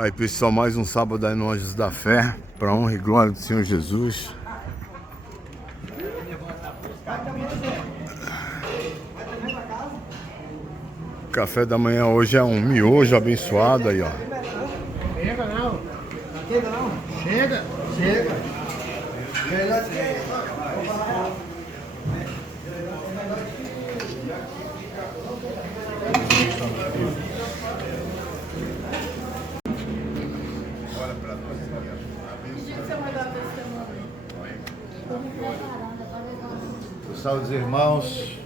Aí pessoal, mais um sábado aí no Anjos da Fé, para honra e glória do Senhor Jesus. O café da manhã hoje é um miojo abençoado aí, ó. Chega não, chega não, chega, chega. Melhor que... Salve os irmãos,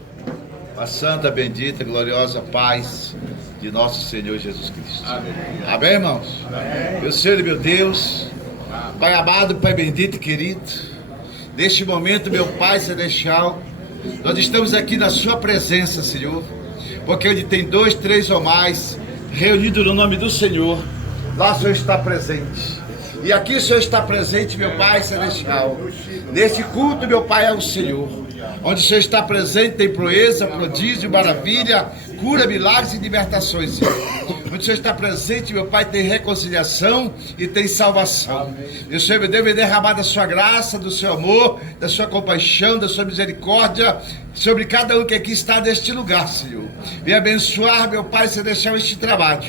a santa, bendita, gloriosa paz de nosso Senhor Jesus Cristo. Amém, irmãos? Amém. Meu Senhor e meu Deus, Pai amado, Pai bendito e querido, neste momento, meu Pai celestial, nós estamos aqui na sua presença, Senhor, porque onde tem 2, 3 ou mais reunidos no nome do Senhor, lá o Senhor está presente. E aqui o Senhor está presente, meu Pai celestial. Neste culto, meu Pai, é o Senhor. Onde o Senhor está presente, tem proeza, prodígio, maravilha, cura, milagres e libertações, Senhor. Onde o Senhor está presente, meu Pai, tem reconciliação e tem salvação. E o Senhor, meu Deus, vem derramar da sua graça, do seu amor, da sua compaixão, da sua misericórdia, sobre cada um que aqui está neste lugar, Senhor. Vem abençoar, meu Pai, celestial, este trabalho.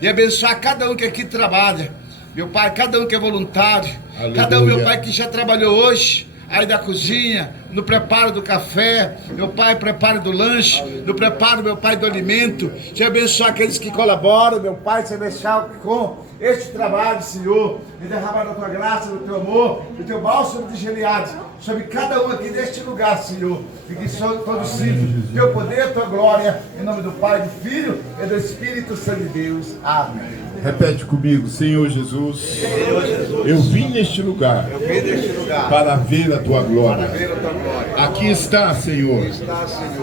E abençoar cada um que aqui trabalha. Meu Pai, cada um que é voluntário, aleluia. Cada um, meu Pai, que já trabalhou hoje, aí da cozinha, no preparo do café, meu Pai, preparo do lanche, no preparo, meu Pai, do alimento. Te abençoar aqueles que colaboram, meu Pai celestial, com este trabalho, Senhor. Me derramar da tua graça, do teu amor, do teu bálsamo de Gileade, sobre cada um aqui neste lugar, Senhor. E que todos sirvam teu poder, tua glória, em nome do Pai, do Filho e do Espírito Santo de Deus. Amém. Repete comigo, Senhor Jesus, Senhor Jesus, eu vim neste lugar, para ver a tua glória. Aqui está, Senhor,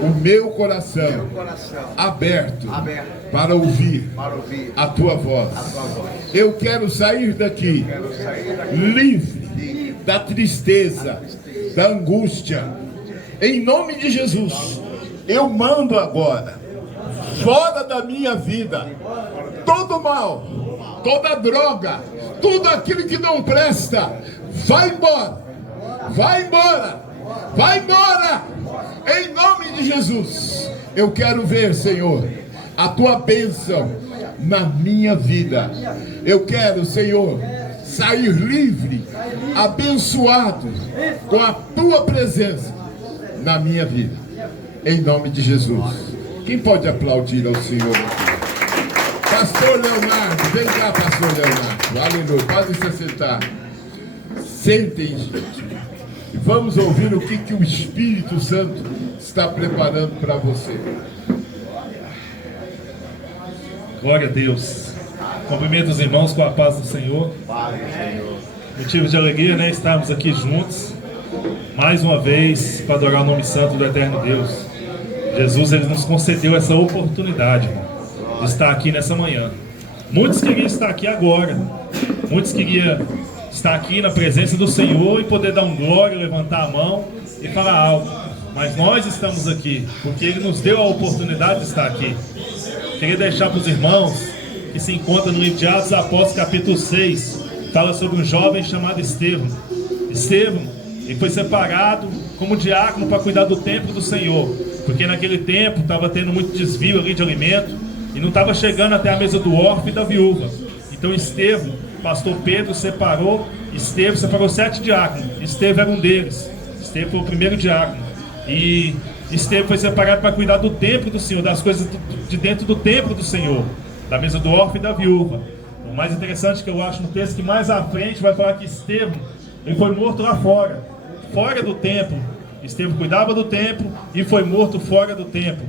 o meu coração, aberto para ouvir a tua voz. Eu quero sair daqui livre da tristeza, da angústia. Em nome de Jesus, eu mando agora, fora da minha vida, todo mal, toda droga, tudo aquilo que não presta, vai embora, vai embora, vai embora, em nome de Jesus. Eu quero ver, Senhor, a tua bênção na minha vida. Eu quero, Senhor, sair livre, abençoado com a tua presença na minha vida, em nome de Jesus. Quem pode aplaudir ao Senhor aqui? Pastor Leonardo, vem cá, Pastor Leonardo. Aleluia, pode se sentar. Sentem, gente. E vamos ouvir o que o Espírito Santo está preparando para você. Glória a Deus. Cumprimento os irmãos com a paz do Senhor. Motivo de alegria, né? Estarmos aqui juntos, mais uma vez, para adorar o nome santo do eterno Deus. Jesus, ele nos concedeu essa oportunidade, irmão, de estar aqui nessa manhã. Muitos queriam estar aqui agora, muitos queriam estar aqui na presença do Senhor e poder dar um glória, levantar a mão e falar algo, mas nós estamos aqui porque Ele nos deu a oportunidade de estar aqui. Queria deixar para os irmãos que se encontram no livro de Atos dos Apóstolos, capítulo 6, fala sobre um jovem chamado Estevão. Estevão, ele foi separado como diácono para cuidar do templo do Senhor, porque naquele tempo estava tendo muito desvio ali de alimento e não estava chegando até a mesa do órfão e da viúva. Então Estevão, pastor Pedro separou 7 diáconos. Estevão era um deles. Estevão foi o primeiro diácono. E Estevão foi separado para cuidar do templo do Senhor, das coisas de dentro do templo do Senhor, da mesa do órfão e da viúva. O mais interessante que eu acho no texto, que mais à frente vai falar que Estevão, ele foi morto lá fora do templo. Estevão cuidava do templo e foi morto fora do templo,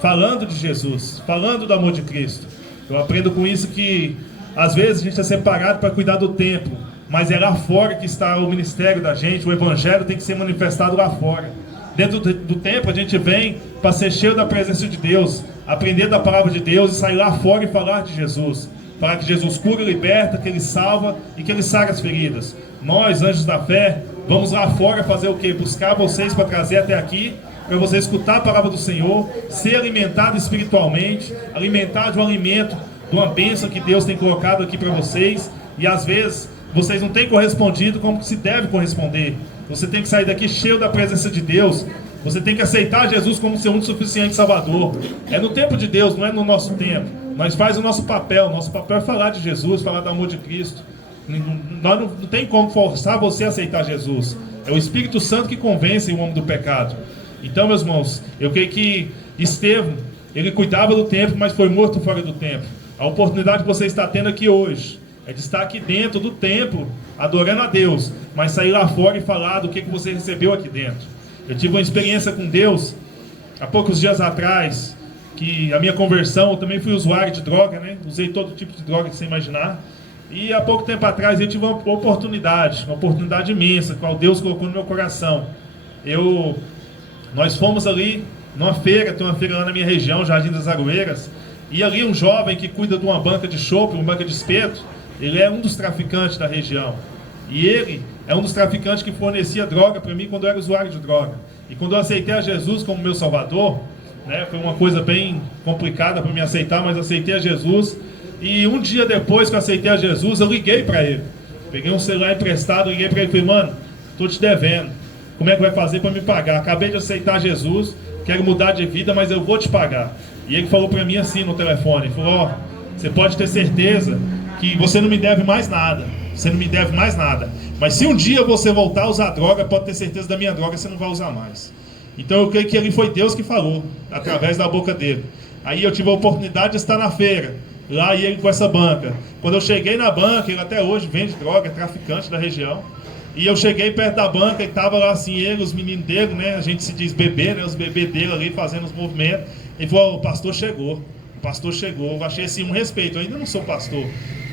falando de Jesus, falando do amor de Cristo. Eu aprendo com isso que às vezes a gente é separado para cuidar do templo, mas é lá fora que está o ministério da gente. O evangelho tem que ser manifestado lá fora. Dentro do templo a gente vem para ser cheio da presença de Deus, aprender da palavra de Deus e sair lá fora e falar de Jesus. Falar que Jesus cura, liberta, que Ele salva e que Ele sara as feridas. Nós, anjos da fé, vamos lá fora fazer o quê? Buscar vocês para trazer até aqui, para você escutar a palavra do Senhor, ser alimentado espiritualmente, alimentar de um alimento de uma bênção que Deus tem colocado aqui para vocês, e às vezes vocês não têm correspondido como se deve corresponder. Você tem que sair daqui cheio da presença de Deus. Você tem que aceitar Jesus como seu único suficiente Salvador. É no tempo de Deus, não é no nosso tempo. Nós faz o nosso papel. Nosso papel é falar de Jesus, falar do amor de Cristo. Nós não tem como forçar você a aceitar Jesus. É o Espírito Santo que convence o homem do pecado. Então, meus irmãos, eu creio que Estevão, ele cuidava do templo, mas foi morto fora do templo. A oportunidade que você está tendo aqui hoje é de estar aqui dentro do templo, adorando a Deus, mas sair lá fora e falar do que você recebeu aqui dentro. Eu tive uma experiência com Deus há poucos dias atrás, que a minha conversão, eu também fui usuário de droga, né? Usei todo tipo de droga que você imaginar. E há pouco tempo atrás eu tive uma oportunidade imensa, que Deus colocou no meu coração. Nós fomos ali numa feira, tem uma feira lá na minha região, Jardim das Aroeiras, e ali um jovem que cuida de uma banca de chopp, uma banca de espeto, ele é um dos traficantes da região. E ele é um dos traficantes que fornecia droga para mim quando eu era usuário de droga. E quando eu aceitei a Jesus como meu Salvador, né, foi uma coisa bem complicada para me aceitar, mas aceitei a Jesus. E um dia depois que eu aceitei a Jesus, eu liguei para ele. Peguei um celular emprestado, liguei para ele e falei: mano, estou te devendo. Como é que vai fazer para me pagar? Acabei de aceitar Jesus, quero mudar de vida, mas eu vou te pagar. E ele falou para mim assim no telefone, ele falou: ó, você pode ter certeza que você não me deve mais nada. Você não me deve mais nada. Mas se um dia você voltar a usar droga, pode ter certeza da minha droga, você não vai usar mais. Então eu creio que ele foi Deus que falou, através da boca dele. Aí eu tive a oportunidade de estar na feira, lá e ele com essa banca. Quando eu cheguei na banca, ele até hoje vende droga, é traficante da região. E eu cheguei perto da banca e estava lá assim, ele, os meninos dele, né? A gente se diz bebê, né? Os bebês dele ali fazendo os movimentos. Ele falou: o pastor chegou. O pastor chegou. Eu achei assim um respeito. Eu ainda não sou pastor,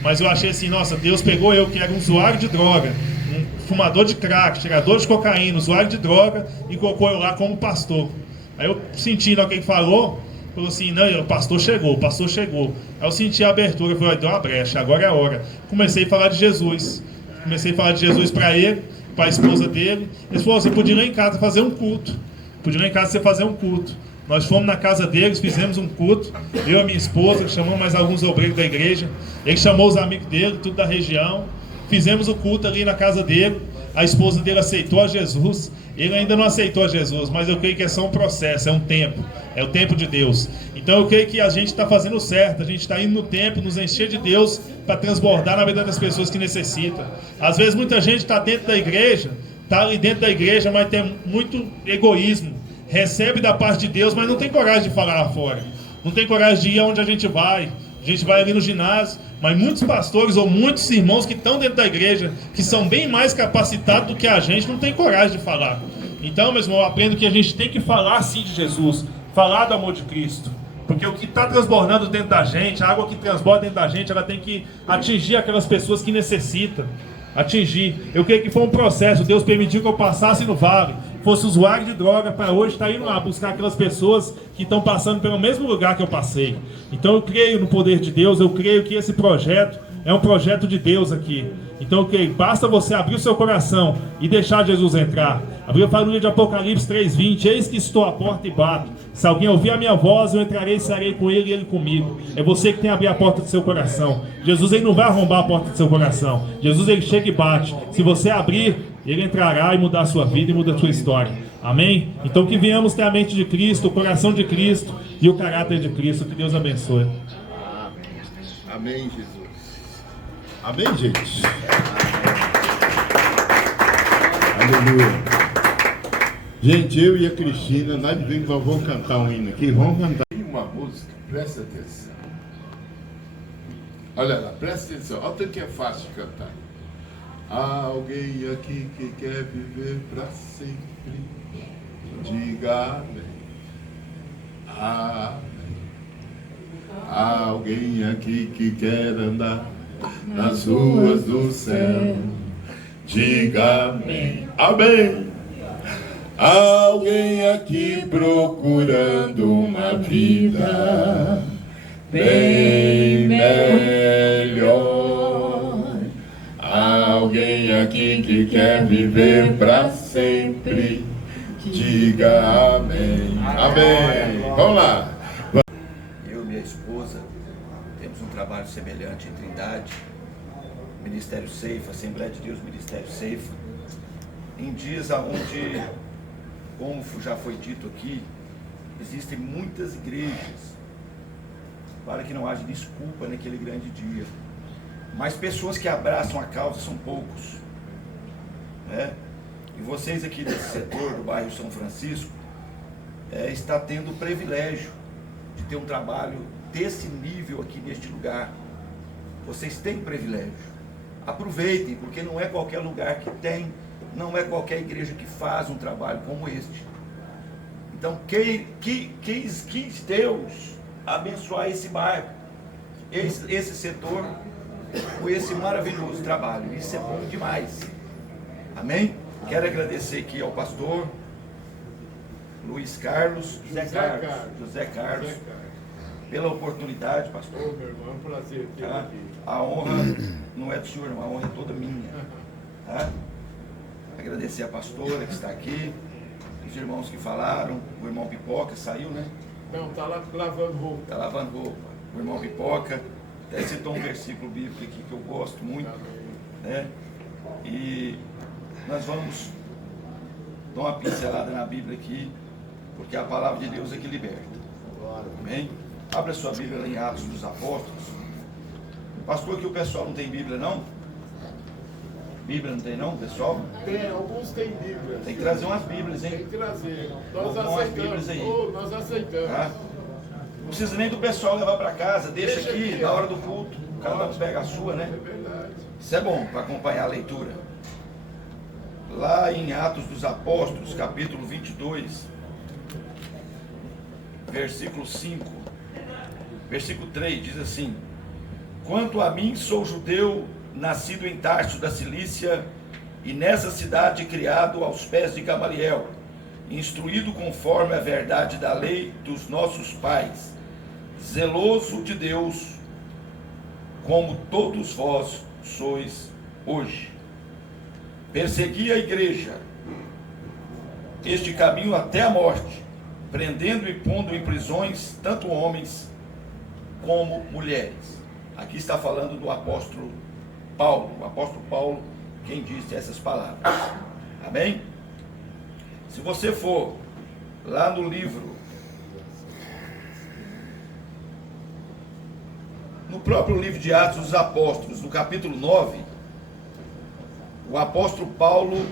mas eu achei assim: nossa, Deus pegou eu, que era um usuário de droga, um fumador de crack, tirador de cocaína, usuário de droga, e colocou eu lá como pastor. Aí eu senti, na hora que ele falou assim: não, o pastor chegou, o pastor chegou. Aí eu senti a abertura, falei: deu uma brecha, agora é a hora. Comecei a falar de Jesus. Comecei a falar de Jesus para ele, para a esposa dele. Eles falaram: você podia ir lá em casa fazer um culto. Podia ir lá em casa você fazer um culto. Nós fomos na casa deles, fizemos um culto. Eu e minha esposa, chamamos mais alguns obreiros da igreja. Ele chamou os amigos dele, tudo da região. Fizemos o culto ali na casa dele. A esposa dele aceitou a Jesus. Ele ainda não aceitou a Jesus, mas eu creio que é só um processo, é um tempo. É o tempo de Deus. Então eu creio que a gente está fazendo certo. A gente está indo no tempo, nos encher de Deus para transbordar na vida das pessoas que necessitam. Às vezes muita gente está dentro da igreja, está ali dentro da igreja, mas tem muito egoísmo. Recebe da parte de Deus, mas não tem coragem de falar lá fora. Não tem coragem de ir aonde a gente vai. A gente vai ali no ginásio, mas muitos pastores ou muitos irmãos que estão dentro da igreja, que são bem mais capacitados do que a gente, não tem coragem de falar. Então, meu irmão, eu aprendo que a gente tem que falar sim de Jesus, falar do amor de Cristo. Porque o que está transbordando dentro da gente, a água que transborda dentro da gente, ela tem que atingir aquelas pessoas que necessitam. Atingir. Eu creio que foi um processo. Deus permitiu que eu passasse no vale, fosse usuário de droga, para hoje estar indo lá buscar aquelas pessoas que estão passando pelo mesmo lugar que eu passei. Então eu creio no poder de Deus, eu creio que esse projeto é um projeto de Deus aqui. Então eu creio, basta você abrir o seu coração e deixar Jesus entrar. A Bíblia fala no livro de Apocalipse 3:20: eis que estou à porta e bato. Se alguém ouvir a minha voz, eu entrarei e serei com ele e ele comigo. É você que tem que abrir a porta do seu coração. Jesus, ele não vai arrombar a porta do seu coração. Jesus, ele chega e bate. Se você abrir, ele entrará e mudar a sua vida e muda a sua história. Amém? Então que venhamos ter a mente de Cristo, o coração de Cristo e o caráter de Cristo. Que Deus abençoe. Amém, Jesus. Amém, gente? Aleluia. Gente, eu e a Cristina, nós vamos cantar um hino aqui. Vamos cantar uma música, presta atenção. Olha lá, presta atenção. Olha o tanto que é fácil de cantar. Há alguém aqui que quer viver para sempre. Diga amém. Amém. Há alguém aqui que quer andar nas ruas do céu. Diga amém. Amém. Há alguém aqui procurando uma vida bem melhor. Há alguém aqui que quer viver para sempre. Diga amém. Amém. Vamos lá. Eu e minha esposa temos um trabalho trabalho semelhante em Trindade, Ministério Ceifa, Assembleia de Deus, Ministério Ceifa, em dias onde, como já foi dito aqui, existem muitas igrejas, para que não haja desculpa naquele grande dia, mas pessoas que abraçam a causa são poucos, né? E vocês aqui desse setor do bairro São Francisco está tendo o privilégio de ter um trabalho desse nível aqui neste lugar. Vocês têm privilégio, aproveitem, porque não é qualquer lugar que tem, não é qualquer igreja que faz um trabalho como este. Então quis Deus abençoar esse bairro, esse setor, com esse maravilhoso trabalho. Isso é bom demais, amém? Quero agradecer aqui ao pastor José Carlos, pela oportunidade, pastor. Ô, meu irmão, é um prazer ter aqui. A honra não é do senhor, não, a honra é toda minha. Tá? Agradecer a pastora que está aqui, os irmãos que falaram, o irmão Pipoca saiu, né? Não, tá lá lavando roupa. Está lavando roupa. O irmão Pipoca até citou um versículo bíblico aqui que eu gosto muito, né? E nós vamos dar uma pincelada na Bíblia aqui, porque a palavra de Deus é que liberta. Amém? Abra sua Bíblia lá em Atos dos Apóstolos. Pastor, aqui o pessoal não tem Bíblia, não? Bíblia não tem, não, pessoal? Tem, alguns têm Bíblia. Tem que trazer umas Bíblias, hein? Tem que trazer. Vamos Nós dar umas aceitamos. Bíblias aí. Nós aceitamos. Tá? Não precisa nem do pessoal levar para casa, deixa aqui na hora do culto. Cada um pega a sua, né? É verdade. Isso é bom para acompanhar a leitura. Lá em Atos dos Apóstolos, capítulo 22, versículo 5, versículo 3, diz assim: quanto a mim, sou judeu, nascido em Tarso da Cilícia, e nessa cidade criado aos pés de Gamaliel, instruído conforme a verdade da lei dos nossos pais, zeloso de Deus, como todos vós sois hoje. Persegui a igreja, este caminho até a morte, prendendo e pondo em prisões tanto homens como mulheres. Aqui está falando do apóstolo Paulo, o apóstolo Paulo quem disse essas palavras. Amém? Se você for lá no livro, no próprio livro de Atos dos Apóstolos, no capítulo 9, o apóstolo Paulo,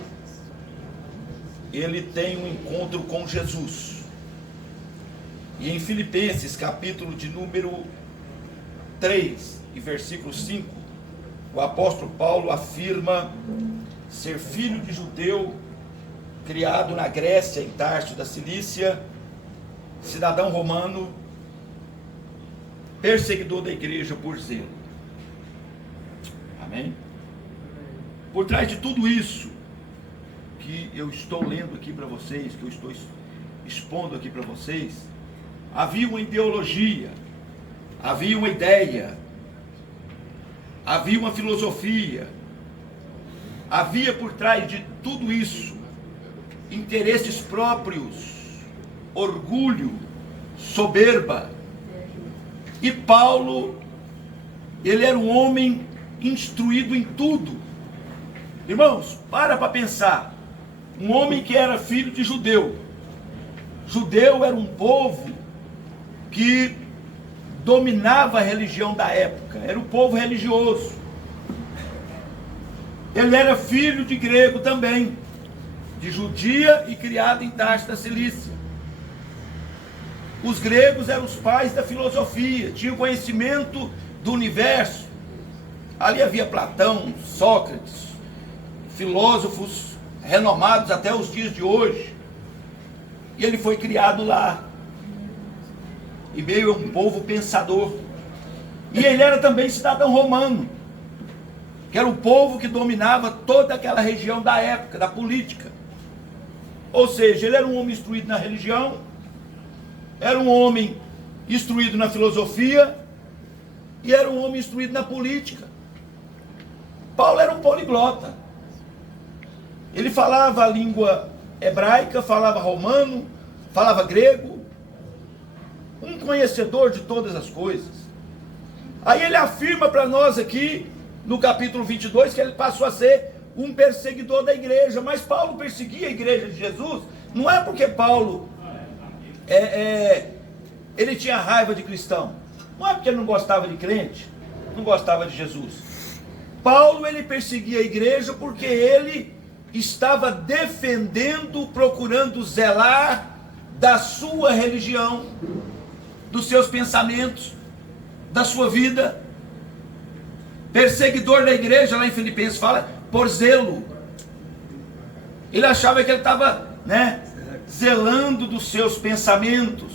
ele tem um encontro com Jesus. E em Filipenses, capítulo de número 3 e versículo 5, o apóstolo Paulo afirma ser filho de judeu, criado na Grécia, em Tarso da Cilícia, cidadão romano, perseguidor da igreja por zelo. Amém? Por trás de tudo isso que eu estou lendo aqui para vocês, que eu estou expondo aqui para vocês, havia uma ideologia, havia uma ideia, havia uma filosofia, havia por trás de tudo isso interesses próprios, orgulho, soberba. E Paulo, ele era um homem instruído em tudo. Irmãos, para pensar. Um homem que era filho de judeu. Judeu era um povo que dominava a religião da época. Era um povo religioso. Ele era filho de grego também, de judia e criado em Tarso da Cilícia. Os gregos eram os pais da filosofia, tinham conhecimento do universo. Ali havia Platão, Sócrates, filósofos renomados até os dias de hoje. E ele foi criado lá, e meio a um povo pensador. E ele era também cidadão romano, que era o povo que dominava toda aquela região da época, da política. Ou seja, ele era um homem instruído na religião, era um homem instruído na filosofia, e era um homem instruído na política. Paulo era um poliglota. Ele falava a língua hebraica, falava romano, falava grego, um conhecedor de todas as coisas. Aí ele afirma para nós aqui, no capítulo 22, que ele passou a ser um perseguidor da igreja. Mas Paulo perseguia a igreja de Jesus, não é porque Paulo ele tinha raiva de cristão, não é porque ele não gostava de crente, não gostava de Jesus. Paulo, ele perseguia a igreja porque ele estava defendendo, procurando zelar da sua religião, dos seus pensamentos, da sua vida. Perseguidor da igreja, lá em Filipenses fala, por zelo. Ele achava que ele estava, zelando dos seus pensamentos,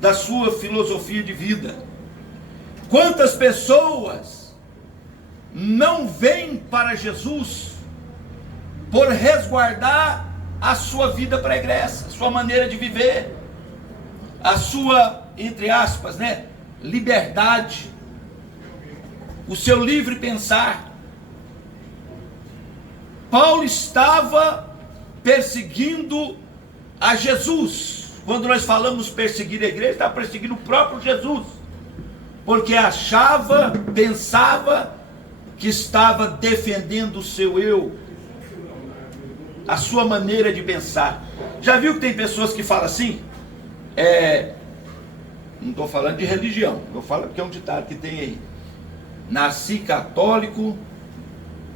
da sua filosofia de vida. Quantas pessoas não vêm para Jesus por resguardar a sua vida pregressa, a sua maneira de viver, a sua, entre aspas, liberdade, o seu livre pensar. Paulo estava perseguindo a Jesus. Quando nós falamos perseguir a igreja, estava perseguindo o próprio Jesus, porque achava, pensava que estava defendendo o seu eu, a sua maneira de pensar. Já viu que tem pessoas que falam assim? Não estou falando de religião, eu falo porque é um ditado que tem aí: nasci católico,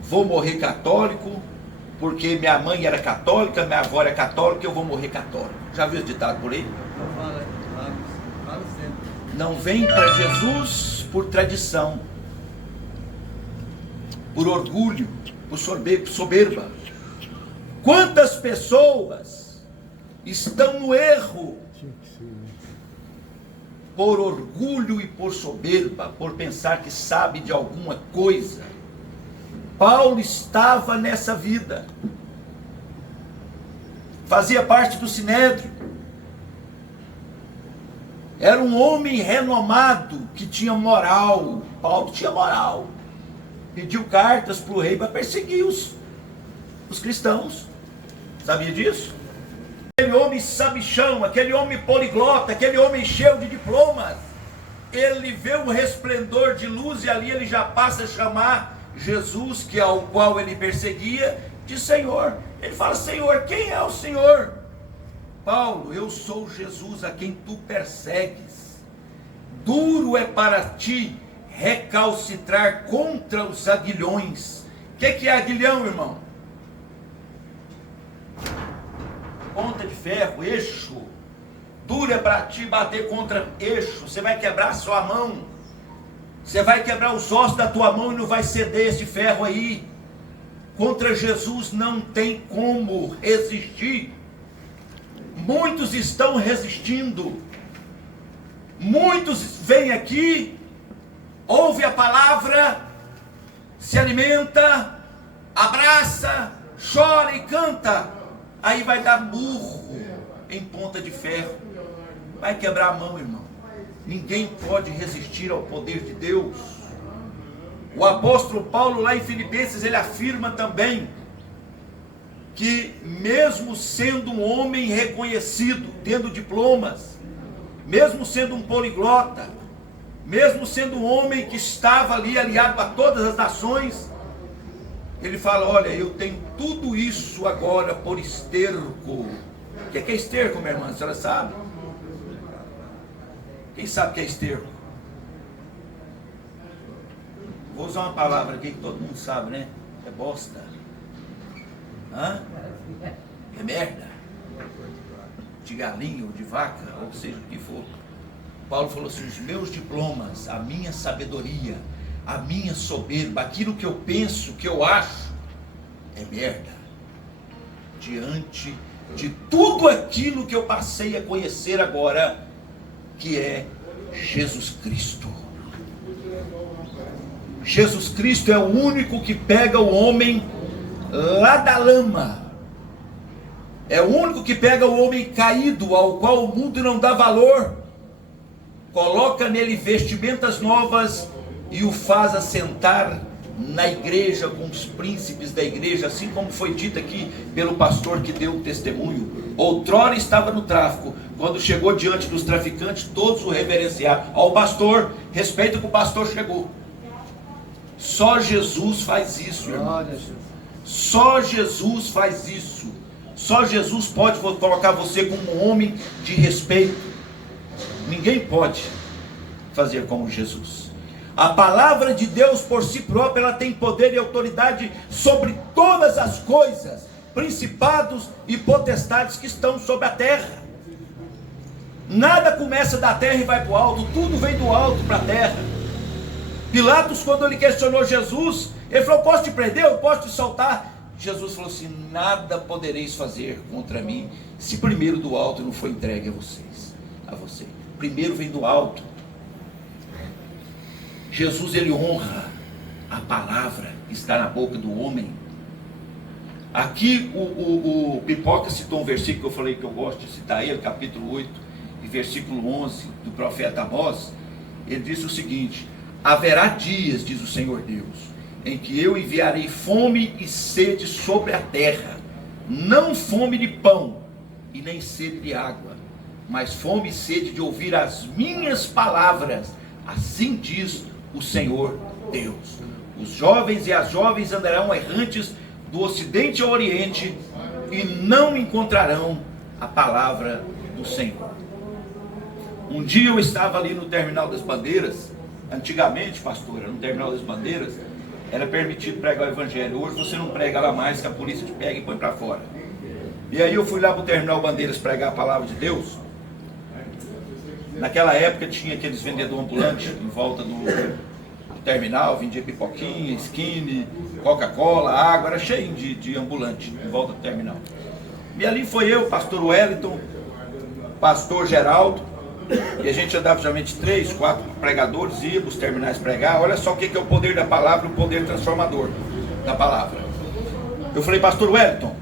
vou morrer católico, porque minha mãe era católica, minha avó era católica, eu vou morrer católico. Já viu esse ditado por aí? Não vem para Jesus por tradição, por orgulho, por soberba. Quantas pessoas estão no erro por orgulho e por soberba, por pensar que sabe de alguma coisa? Paulo estava nessa vida, fazia parte do Sinédrio, era um homem renomado que tinha moral. Paulo tinha moral, pediu cartas para o rei para perseguir os cristãos. Sabia disso? Aquele homem sabichão, aquele homem poliglota, aquele homem cheio de diplomas, ele vê um resplendor de luz e ali ele já passa a chamar Jesus, que é o qual ele perseguia, de Senhor. Ele fala: Senhor, quem é o Senhor? Paulo, eu sou Jesus a quem tu persegues. Duro é para ti recalcitrar contra os aguilhões. O que é aguilhão, irmão? Ponta de ferro, eixo. Duro é para ti bater contra eixo. Você vai quebrar a sua mão. Você vai quebrar os ossos da tua mão e não vai ceder esse ferro aí. Contra Jesus não tem como resistir. Muitos estão resistindo. Muitos vêm aqui, ouve a palavra, se alimenta, abraça, chora e canta. Aí vai dar burro em ponta de ferro. Vai quebrar a mão, irmão. Ninguém pode resistir ao poder de Deus. O apóstolo Paulo, lá em Filipenses, ele afirma também que mesmo sendo um homem reconhecido, tendo diplomas, mesmo sendo um poliglota, mesmo sendo um homem que estava ali aliado a todas as nações, ele fala: olha, eu tenho tudo isso agora por esterco. O que é esterco, minha irmã? A senhora sabe? Quem sabe o que é esterco? Vou usar uma palavra aqui que todo mundo sabe, né? É bosta. Hã? É merda. De galinha ou de vaca, ou seja o que for. Paulo falou assim: os meus diplomas, a minha sabedoria, a minha soberba, aquilo que eu penso, que eu acho, é merda diante de tudo aquilo que eu passei a conhecer agora, que é Jesus Cristo. Jesus Cristo é o único que pega o homem lá da lama, é o único que pega o homem caído, ao qual o mundo não dá valor, coloca nele vestimentas novas e o faz assentar na igreja com os príncipes da igreja, assim como foi dito aqui pelo pastor que deu o testemunho. Outrora estava no tráfico, Quando chegou diante dos traficantes, todos o reverenciaram. Ó, o pastor, respeita que o pastor chegou. Só Jesus faz isso, irmão. Só Jesus faz isso. Só Jesus pode colocar você como um homem de respeito. Ninguém pode fazer como Jesus. A palavra de Deus por si própria, ela tem poder e autoridade sobre todas as coisas, principados e potestades que estão sobre a terra. Nada começa da terra e vai para o alto, tudo vem do alto para a terra. Pilatos, quando ele questionou Jesus, ele falou: posso te prender, eu posso te soltar? Jesus falou assim: nada podereis fazer contra mim, se primeiro do alto não foi entregue a você. Primeiro vem do alto. Jesus, ele honra a palavra que está na boca do homem. Aqui o Pipoca citou um versículo que eu falei que eu gosto de citar ele, capítulo 8 e versículo 11 do profeta Amós. Ele diz o seguinte: haverá dias, diz o Senhor Deus, em que eu enviarei fome e sede sobre a terra, não fome de pão e nem sede de água, mas fome e sede de ouvir as minhas palavras, assim diz o Senhor Deus. Os jovens e as jovens andarão errantes do ocidente ao oriente e não encontrarão a palavra do Senhor. Um dia eu estava ali no Terminal das Bandeiras. Antigamente, pastora, no Terminal das Bandeiras era permitido pregar o evangelho. Hoje você não prega lá mais, que a polícia te pega e põe para fora. E aí eu fui lá para o Terminal Bandeiras pregar a palavra de Deus. Naquela época tinha aqueles vendedores ambulantes em volta do terminal, vendia pipoquinha, skinny, Coca-Cola, água, era cheio de ambulante em volta do terminal. E ali foi eu, pastor Wellington, pastor Geraldo, e a gente andava geralmente 3, 4 pregadores, ia para os terminais pregar. Olha só o que é o poder da palavra, o poder transformador da palavra. Eu falei: pastor Wellington,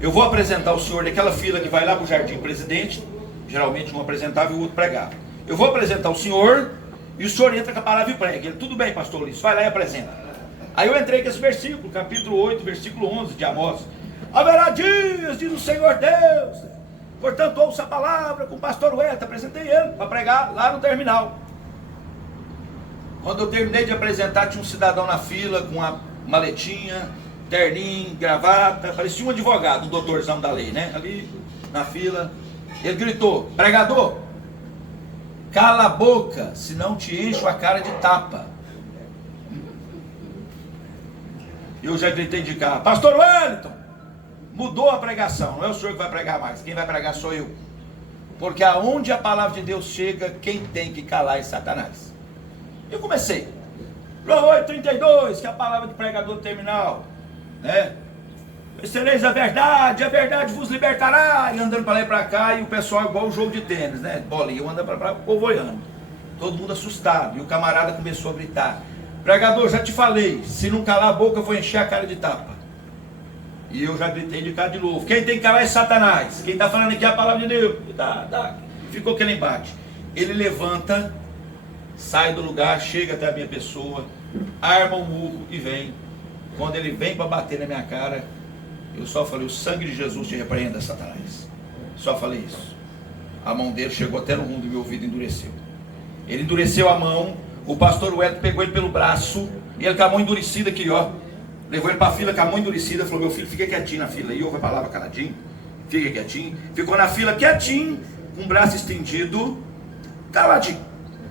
eu vou apresentar o senhor daquela fila que vai lá para o Jardim Presidente. Geralmente um apresentava e o outro pregava. Eu vou apresentar o senhor e o senhor entra com a palavra e prega. Ele: tudo bem, pastor Luiz, vai lá e apresenta. Aí eu entrei com esse versículo, capítulo 8, versículo 11 de Amós. Haverá dias, diz o Senhor Deus, portanto ouça a palavra com o pastor Wellington. Apresentei ele para pregar lá no terminal. Quando eu terminei de apresentar, tinha um cidadão na fila com uma maletinha, terninho, gravata, parecia um advogado, um doutorzão da lei, né? Ali na fila. Ele gritou: pregador, cala a boca, senão te encho a cara de tapa. Eu já gritei de cá: pastor Wellington, mudou a pregação, não é o senhor que vai pregar mais, quem vai pregar sou eu. Porque aonde a palavra de Deus chega, quem tem que calar é Satanás. Eu comecei: João 8,32, que é a palavra de pregador terminal, né? Conhecereis a verdade vos libertará. E andando para lá e para cá, e o pessoal igual o jogo de tênis, né? Bolinha, eu andando para lá, povoiando. Todo mundo assustado. E o camarada começou a gritar: pregador, já te falei, se não calar a boca, eu vou encher a cara de tapa. E eu já gritei de cá de novo: quem tem que calar é Satanás. Quem está falando aqui é a palavra de Deus. Ficou aquele embate. Ele levanta, sai do lugar, chega até a minha pessoa, arma um murro e vem. Quando ele vem para bater na minha cara, eu só falei: o sangue de Jesus te repreenda, Satanás. Só falei isso. A mão dele chegou até no rumo do meu ouvido e endureceu. Ele endureceu a mão. O pastor Wellington pegou ele pelo braço, e ele com a mão endurecida aqui, ó. Levou ele para a fila com a mão endurecida. Falou: meu filho, fica quietinho na fila. E ouve a palavra caladinho. Fica quietinho. Ficou na fila quietinho, com o braço estendido, caladinho.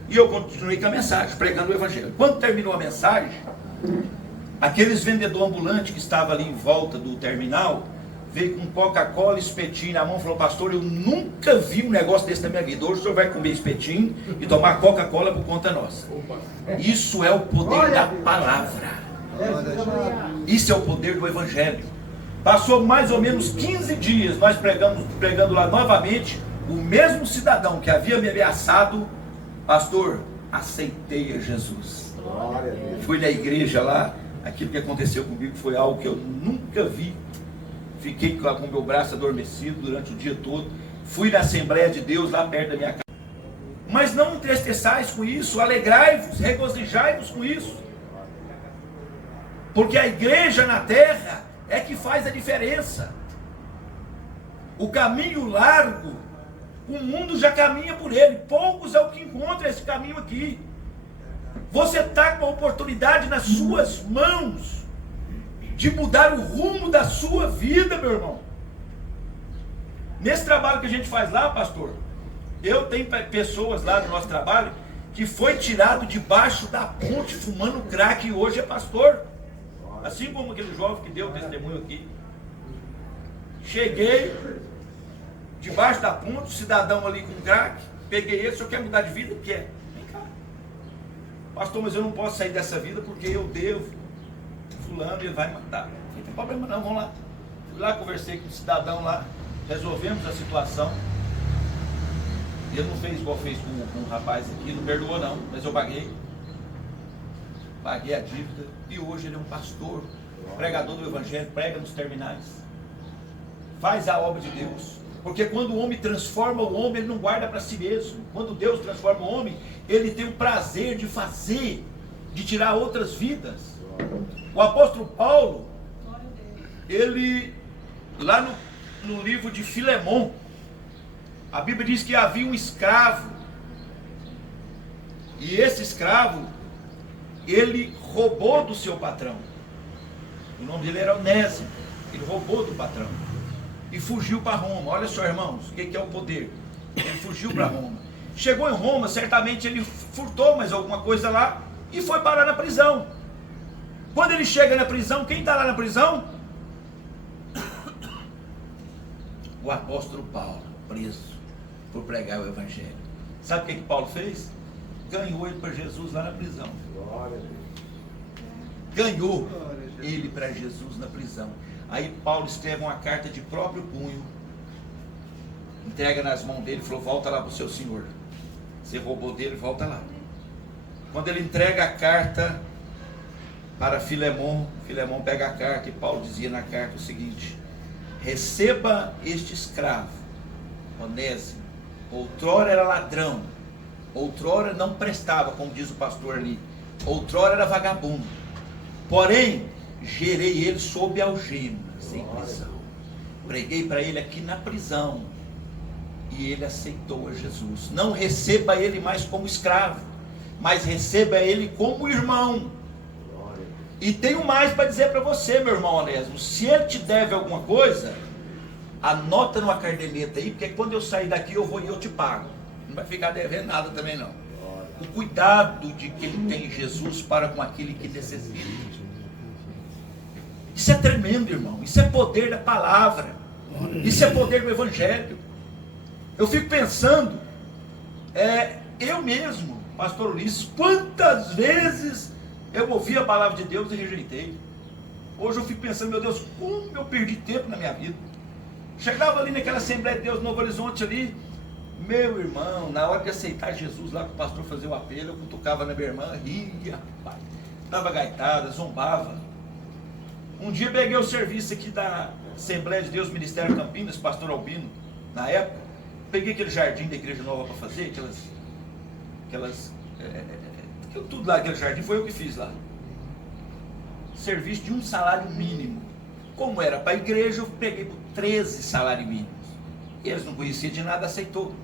E eu continuei com a mensagem, pregando o evangelho. Quando terminou a mensagem, aqueles vendedores ambulantes que estavam ali em volta do terminal, veio com Coca-Cola, espetinho na mão, falou: pastor, eu nunca vi um negócio desse na minha vida. Hoje o senhor vai comer espetinho e tomar Coca-Cola por conta nossa. Isso é o poder da palavra. Isso é o poder do evangelho. Passou mais ou menos 15 dias, nós pregando lá novamente. O mesmo cidadão que havia me ameaçado: pastor, aceitei a Jesus. Fui na igreja lá. Aquilo que aconteceu comigo foi algo que eu nunca vi. Fiquei com o meu braço adormecido durante o dia todo. Fui na Assembleia de Deus lá perto da minha casa. Mas não entristeçais com isso, alegrai-vos, regozijai-vos com isso. Porque a igreja na terra é que faz a diferença. O caminho largo O mundo já caminha por ele. Poucos é o que encontra esse caminho aqui. Você está com a oportunidade nas suas mãos de mudar o rumo da sua vida, meu irmão. Nesse trabalho que a gente faz lá, pastor, eu tenho pessoas lá no nosso trabalho que foi tirado debaixo da ponte fumando crack e hoje é pastor. Assim como aquele jovem que deu testemunho aqui. Cheguei debaixo da ponte, cidadão ali com crack, peguei ele, o senhor quer mudar de vida? Quer. Vem cá. Pastor, mas eu não posso sair dessa vida porque eu devo fulano e ele vai me matar. Não tem problema não, vamos lá. Fui lá, conversei com o cidadão lá, resolvemos a situação. Ele não fez igual fez com um rapaz aqui, não perdoou não, mas eu paguei. Paguei a dívida e hoje ele é um pastor, pregador do evangelho, prega nos terminais. Faz a obra de Deus. Porque quando o homem transforma o homem, ele não guarda para si mesmo. Quando Deus transforma o homem, ele tem o prazer de fazer, de tirar outras vidas. O apóstolo Paulo, ele, lá no livro de Filemon, a Bíblia diz que havia um escravo. E esse escravo, ele roubou do seu patrão. O nome dele era Onésimo. Ele roubou do patrão. E fugiu para Roma. Olha só, irmãos, o que é o poder? Ele fugiu para Roma. Chegou em Roma, certamente ele furtou mais alguma coisa lá e foi parar na prisão. Quando ele chega na prisão, quem está lá na prisão? O apóstolo Paulo, preso por pregar o evangelho. Sabe o que Paulo fez? Ganhou ele para Jesus lá na prisão. Ganhou ele para Jesus na prisão. Aí Paulo escreve uma carta de próprio punho, entrega nas mãos dele e falou: volta lá para o seu senhor. Você roubou dele, volta lá. Quando ele entrega a carta para Filemon, Filemon pega a carta e Paulo dizia na carta o seguinte: receba este escravo, Onésimo, outrora era ladrão, outrora não prestava, como diz o pastor ali, outrora era vagabundo, porém gerei ele sob algemas, em prisão. Preguei para ele aqui na prisão e ele aceitou a Jesus. Não receba ele mais como escravo, mas receba ele como irmão. E tenho mais para dizer para você, meu irmão Onésimo. Se ele te deve alguma coisa, anota numa caderneta aí, porque quando eu sair daqui eu vou e eu te pago. Não vai ficar devendo nada também não. O cuidado de que ele tem Jesus para com aquele que necessita. Isso é tremendo, irmão. Isso é poder da palavra. Isso é poder do evangelho. Eu fico pensando, eu mesmo, pastor Ulisses, quantas vezes eu ouvi a palavra de Deus e rejeitei. Hoje eu fico pensando, meu Deus, como eu perdi tempo na minha vida. Chegava ali naquela Assembleia de Deus Novo Horizonte ali, meu irmão, na hora de aceitar Jesus lá que o pastor fazia o apelo, eu cutucava na minha irmã, ria, rapaz, dava gaitada, zombava. Um dia peguei o serviço aqui da Assembleia de Deus Ministério Campinas, pastor Albino, na época, peguei aquele jardim da Igreja Nova para fazer, tudo lá, aquele jardim, foi eu que fiz lá. Serviço de um salário mínimo. Como era para a igreja, eu peguei por 13 salários mínimos. E eles não conheciam de nada, aceitou.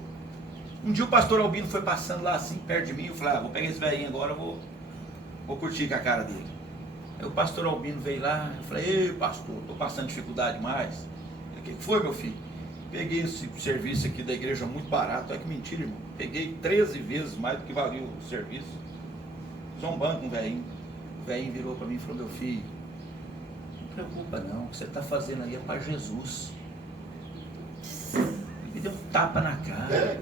Um dia o pastor Albino foi passando lá assim, perto de mim, eu falei, vou pegar esse velhinho agora, vou curtir com a cara dele. Aí o pastor Albino veio lá, eu falei, ei pastor, estou passando dificuldade demais. O que foi, meu filho? Peguei esse serviço aqui da igreja muito barato. Olha que mentira, irmão. Peguei 13 vezes mais do que valia o serviço. Zombando com o velhinho. O velhinho virou para mim e falou, meu filho, não preocupa não, o que você está fazendo aí é para Jesus. Ele me deu um tapa na cara.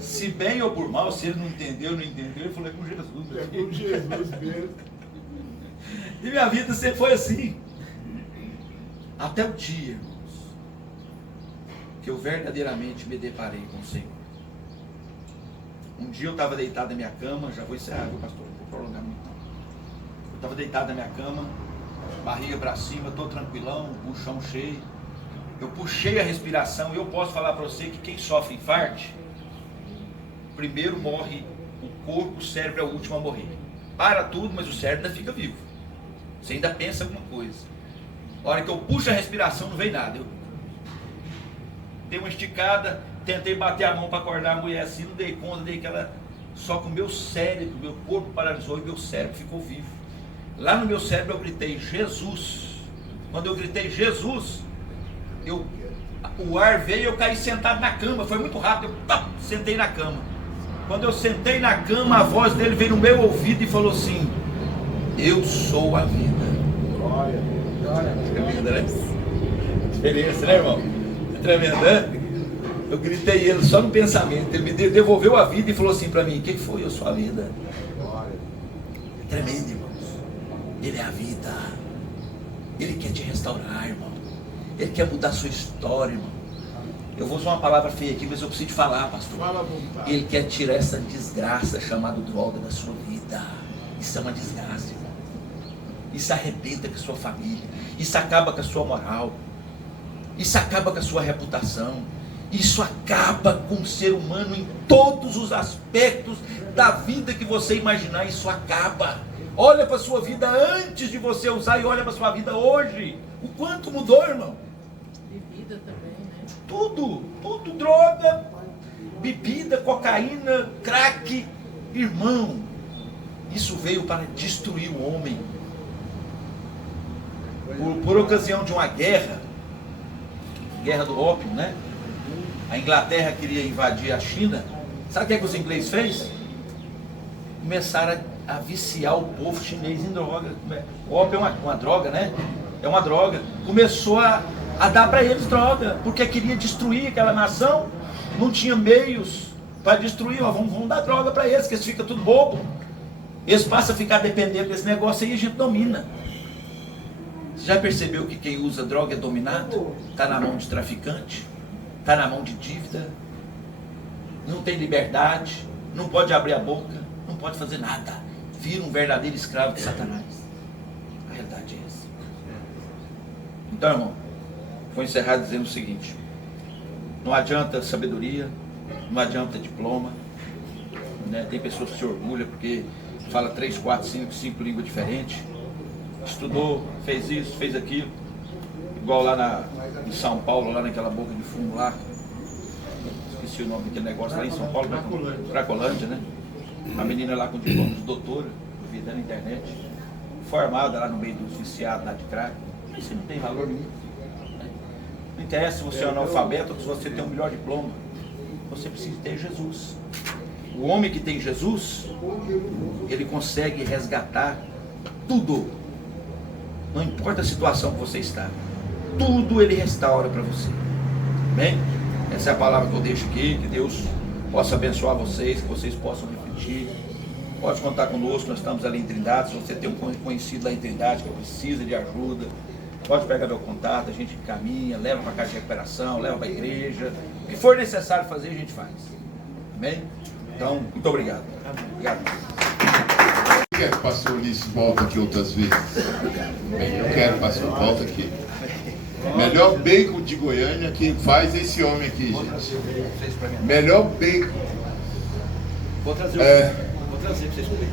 Se bem ou por mal, se ele não entendeu, ele falou, é com Jesus. É com Jesus mesmo. E minha vida sempre foi assim. Até o dia, irmãos, que eu verdadeiramente me deparei com o Senhor. Um dia eu estava deitado na minha cama, já vou encerrar, viu, pastor? Não vou prolongar muito não. Eu estava deitado na minha cama, barriga para cima, estou tranquilão, buchão cheio. Eu puxei a respiração e eu posso falar para você que quem sofre infarto, primeiro morre o corpo, o cérebro é o último a morrer. Para tudo, mas o cérebro ainda fica vivo. Você ainda pensa alguma coisa. A hora que eu puxo a respiração não vem nada. Eu dei uma esticada, tentei bater a mão para acordar a mulher assim, não dei conta, dei aquela... Só que o meu cérebro, meu corpo paralisou e meu cérebro ficou vivo. Lá no meu cérebro eu gritei Jesus. Quando eu gritei Jesus, o ar veio e eu caí sentado na cama. Foi muito rápido, eu sentei na cama. Quando eu sentei na cama, a voz dele veio no meu ouvido e falou assim: eu sou a vida. Glória. Tremenda, né? Experiência, né, irmão? Tremenda, né? Eu gritei ele só no pensamento. Ele me devolveu a vida e falou assim para mim: quem foi? Eu sou a vida. Tremendo, irmãos. Ele é a vida. Ele quer te restaurar, irmão. Ele quer mudar a sua história, irmão. Eu vou usar uma palavra feia aqui, mas eu preciso te falar, pastor. Ele quer tirar essa desgraça chamada droga da sua vida. Isso é uma desgraça, irmão. Isso arrebenta com a sua família. Isso acaba com a sua moral. Isso acaba com a sua reputação. Isso acaba com o ser humano em todos os aspectos da vida que você imaginar. Isso acaba. Olha para a sua vida antes de você usar e olha para a sua vida hoje. O quanto mudou, irmão? Bebida também, né? Tudo droga, bebida, cocaína, crack. Irmão, isso veio para destruir o homem. Por ocasião de uma guerra do ópio, né? A Inglaterra queria invadir a China. Sabe o que os ingleses fez? Começaram a viciar o povo chinês em droga. O ópio é uma droga, né? É uma droga. Começou a dar para eles droga, porque queria destruir aquela nação. Não tinha meios para destruir. Ó, vamos dar droga para eles, que eles ficam tudo bobo. Eles passam a ficar dependendo desse negócio aí e a gente domina. Você já percebeu que quem usa droga é dominado? Está na mão de traficante, está na mão de dívida, não tem liberdade, não pode abrir a boca, não pode fazer nada. Vira um verdadeiro escravo de Satanás. A realidade é essa. Então, irmão, vou encerrar dizendo o seguinte: não adianta sabedoria, não adianta diploma, né? Tem pessoas que se orgulham porque fala 3, 4, 5 línguas diferentes, estudou, fez isso, fez aquilo, igual lá em São Paulo, lá naquela boca de fumo lá, esqueci o nome daquele negócio lá em São Paulo, Cracolândia, né? A menina lá com diploma de doutora, vi na internet, formada lá no meio dos viciados lá de crack. Isso não tem valor nenhum. Não interessa se você é analfabeto ou se você tem um melhor diploma. Você precisa ter Jesus. O homem que tem Jesus, ele consegue resgatar tudo. Não importa a situação que você está, tudo ele restaura para você. Amém? Essa é a palavra que eu deixo aqui. Que Deus possa abençoar vocês, que vocês possam refletir. Pode contar conosco, nós estamos ali em Trindade. Se você tem um conhecido lá em Trindade que precisa de ajuda, pode pegar meu contato, a gente caminha, leva para a casa de recuperação, leva para a igreja. O que for necessário fazer, a gente faz. Amém? Então, muito obrigado. Obrigado. Eu quero, pastor Ulisses, volta aqui outras vezes. Eu quero, pastor, volta aqui. Melhor bacon de Goiânia, quem faz é esse homem aqui, gente. Melhor bacon. Vou trazer para vocês comigo.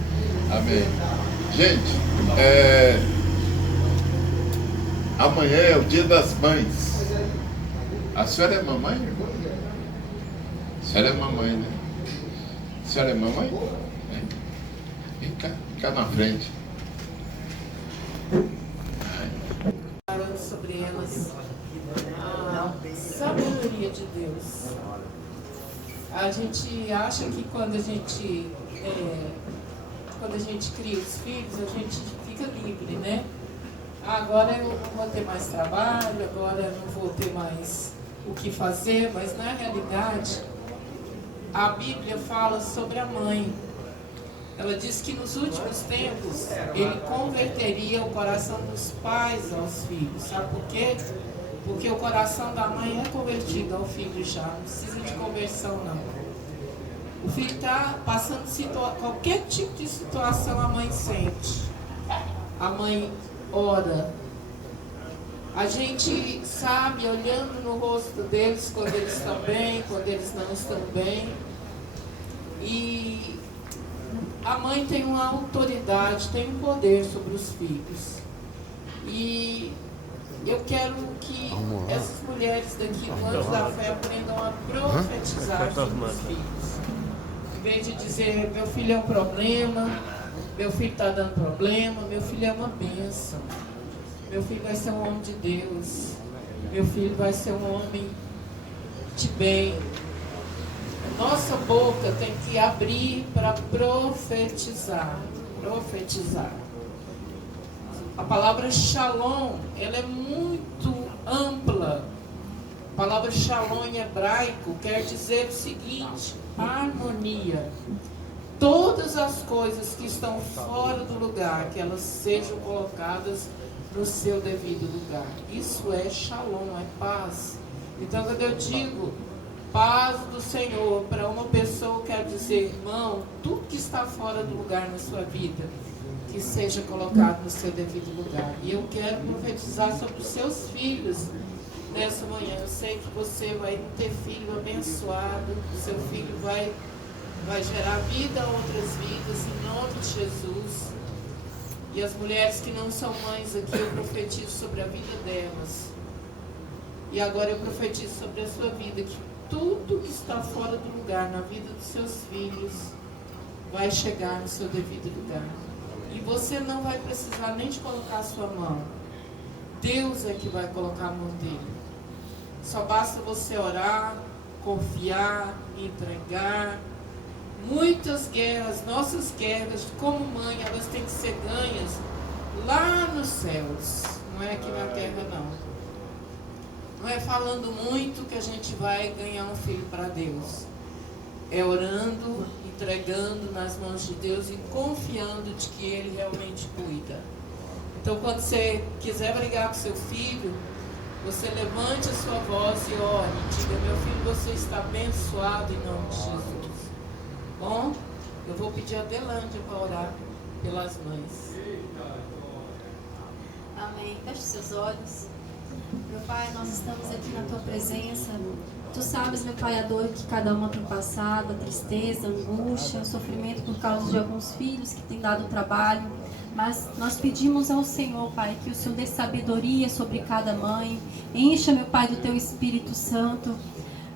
Amém. Gente, amanhã é o dia das mães. A senhora é mamãe, irmão? A senhora é mamãe, né? A senhora é mamãe? Vem cá na frente. Falando sobre elas, a sabedoria de Deus. A gente acha que quando a gente cria os filhos, a gente fica livre, né? Agora eu não vou ter mais trabalho, agora eu não vou ter mais o que fazer, mas na realidade a Bíblia fala sobre a mãe. Ela diz que nos últimos tempos ele converteria o coração dos pais aos filhos. Sabe por quê? Porque o coração da mãe é convertido ao filho já, não precisa de conversão não. O filho está passando qualquer tipo de situação, a mãe sente. A mãe ora. A gente sabe, olhando no rosto deles, quando eles estão bem, quando eles não estão bem. E a mãe tem uma autoridade, tem um poder sobre os filhos. E Eu quero que essas mulheres daqui do Anjos da Fé aprendam a profetizar sobre os filhos. Em vez de dizer, meu filho é um problema, meu filho está dando problema, meu filho é uma bênção. Meu filho vai ser um homem de Deus. Meu filho vai ser um homem de bem. Nossa boca tem que abrir para profetizar. Profetizar. A palavra shalom, ela é muito ampla. A palavra shalom em hebraico quer dizer o seguinte: harmonia. Todas as coisas que estão fora do lugar, que elas sejam colocadas no seu devido lugar. Isso é shalom, é paz. Então, quando eu digo paz do Senhor para uma pessoa, quer dizer, irmão, tudo que está fora do lugar na sua vida, que seja colocado no seu devido lugar. E eu quero profetizar sobre os seus filhos nessa manhã. Eu sei que você vai ter filho abençoado, o seu filho vai gerar vida a outras vidas, em nome de Jesus. E as mulheres que não são mães aqui, eu profetizo sobre a vida delas. E agora eu profetizo sobre a sua vida, que tudo que está fora do lugar na vida dos seus filhos vai chegar no seu devido lugar. E você não vai precisar nem de colocar a sua mão. Deus é que vai colocar a mão dele. Só basta você orar, confiar, entregar. Muitas guerras, nossas guerras, como mãe, elas têm que ser ganhas lá nos céus. Não é aqui na terra, não. Não é falando muito que a gente vai ganhar um filho para Deus. É orando, entregando nas mãos de Deus e confiando de que Ele realmente cuida. Então, quando você quiser brigar com seu filho, você levante a sua voz e ore. Diga, meu filho, você está abençoado em nome de Jesus. Bom, eu vou pedir a Delândia para orar pelas mães. Amém. Feche seus olhos. Meu Pai, nós estamos aqui na Tua presença. Tu sabes, meu Pai, a dor que cada uma tem passado, a tristeza, a angústia, o sofrimento por causa de alguns filhos que têm dado trabalho. Mas nós pedimos ao Senhor, Pai, que o Senhor dê sabedoria sobre cada mãe. Encha, meu Pai, do Teu Espírito Santo.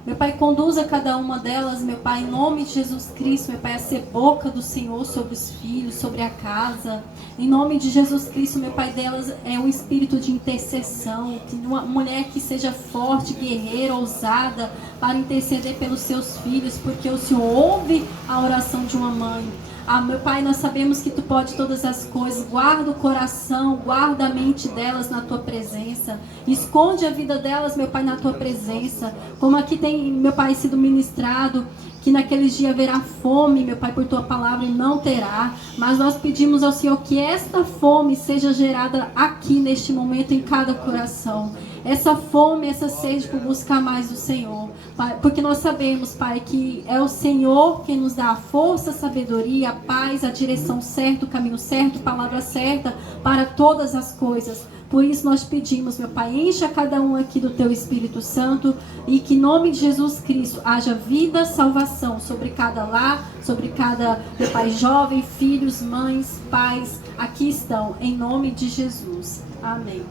Meu Pai, conduza cada uma delas, meu Pai, em nome de Jesus Cristo, meu Pai, a ser boca do Senhor sobre os filhos, sobre a casa. Em nome de Jesus Cristo, meu Pai, delas é um espírito de intercessão, uma mulher que seja forte, guerreira, ousada, para interceder pelos seus filhos, porque o Senhor ouve a oração de uma mãe. Ah, meu Pai, nós sabemos que Tu pode todas as coisas. Guarda o coração, guarda a mente delas na Tua presença. Esconde a vida delas, meu Pai, na Tua presença. Como aqui tem, meu Pai, sido ministrado, que naqueles dias haverá fome, meu Pai, por Tua palavra e não terá. Mas nós pedimos ao Senhor que esta fome seja gerada aqui neste momento em cada coração. Essa fome, essa sede por buscar mais do Senhor. Pai, porque nós sabemos, Pai, que é o Senhor quem nos dá a força, a sabedoria, a paz, a direção certa, o caminho certo, a palavra certa para todas as coisas. Por isso nós pedimos, meu Pai, encha cada um aqui do Teu Espírito Santo e que em nome de Jesus Cristo haja vida, salvação sobre cada lar, sobre cada, meu Pai, jovem, filhos, mães, pais, aqui estão, em nome de Jesus. Amém.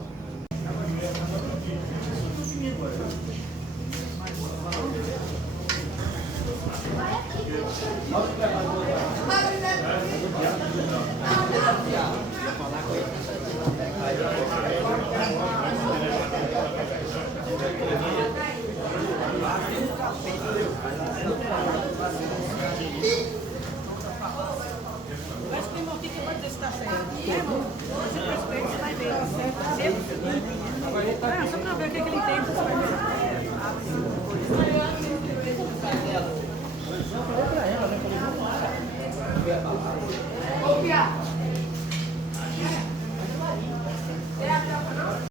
Acho que o irmão fica quando você está certo. Você vai ver, você vai ver.